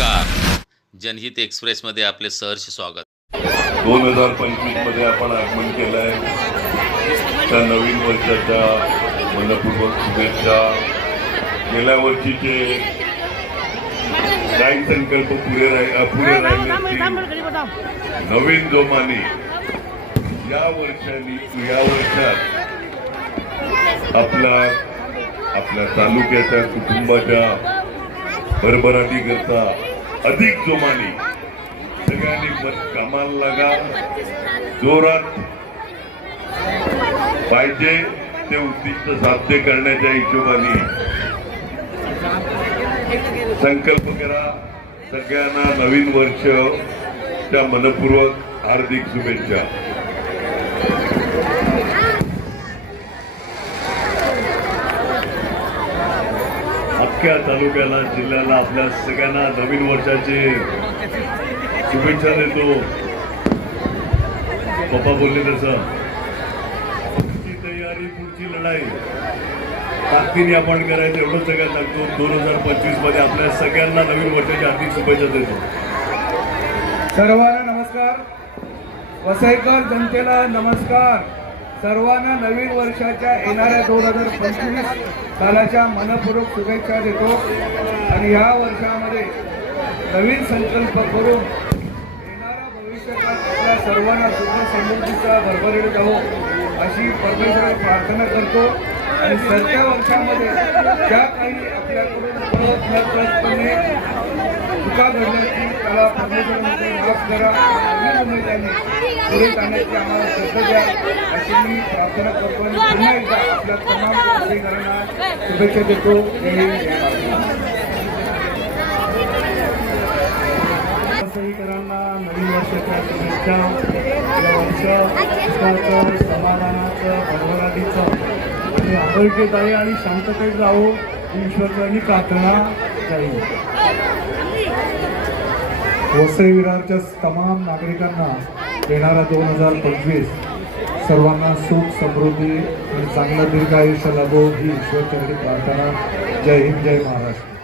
नमस्कार. जनहित एक्सप्रेसमध्ये आपले सहर्ष स्वागत. दोन हजार पंचवीसमध्ये आपण आगमन केलंय. त्या नवीन वर्षाच्या मनपूर्वक शुभेच्छा. गेल्या वर्षीचे काही संकल्प पुढे राहि- पुढे राहिले. नवीन जोमाने या वर्षानी या वर्षात आपला आपल्या तालुक्याच्या कुटुंबाच्या भरभराटीकरता अधिक जोमाने. सगळ्यांनी मत कामाला लागा. जोरात. पाहिजे ते उद्दिष्ट साध्य करण्याच्या हिशोबाने. संकल्प करा. सगळ्यांना नवीन वर्ष च्या मनपूर्वक हार्दिक शुभेच्छा. अख्ख्या तालुक्याला जिल्ह्याला आपल्या सगळ्यांना नवीन वर्षाचे शुभेच्छा देतो. पप्पा बोलले तसं. पुढची तयारी पुढची लढाई. ताकदीने आपण करायचं एवढं सगळ्यात लागतो दोन हजार पंचवीसमध्ये आपल्या सगळ्यांना नवीन वर्षाची हार्दिक शुभेच्छा देतो. सर्वांना नमस्कार. वसईकर जनतेला नमस्कार. सर्वांना नवीन वर्षाच्या येणाऱ्या दोन हजार पंचवीस सालाच्या मनपूर्वक शुभेच्छा देतो. आणि ह्या वर्षामध्ये नवीन संकल्प करून येणाऱ्या भविष्यकाळ आपल्या सर्वांना सुख समृद्धीचा भरभराट जावो अशी परमेश्वर प्रार्थना करतो. आणि सध्या वर्षामध्ये ज्या काही आपल्याकडून कळत नकळतपणे चुका घडल्याची त्याला परमेश्वरामध्ये माफ करा नवीन पुढे जाण्याची आम्हाला संधी द्या अशी मी प्रार्थना करतो आणि पुन्हा एकदा आपल्या तमाम वसईकरांना शुभेच्छा देतो. जय नवीन वर्षाच्या शुभेच्छा. या वर्ष समाधानाचं भरभराटीचं आणि आरोग्यदायी आणि शांततेत जावो ही ईश्वरचरणी प्रार्थना जाईल. वसई विरारच्या तमाम नागरिकांना येणारा दोन हजार पंचवीस सर्वांना सुख समृद्धी आणि चांगलं दीर्घ आयुष्य लाभो ही ईश्वरचरणी प्रार्थना. जय हिंद जय महाराष्ट्र.